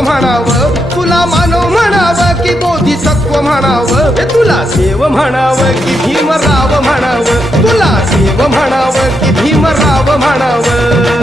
म्हणावं, तुला मानव म्हणावं की बोधिसत्व म्हणावं, तुला देव म्हणावं की भीमराव म्हणावं, तुला देव म्हणावं की भीमराव म्हणावं.